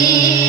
You.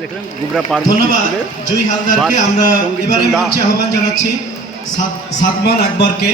ডোমরা park ধন্যবাদ স্কুলের জুই হালদারকে আমরা এবারে মঞ্চে আহ্বান জানাচ্ছি সাদ- সাদমান আকবরকে।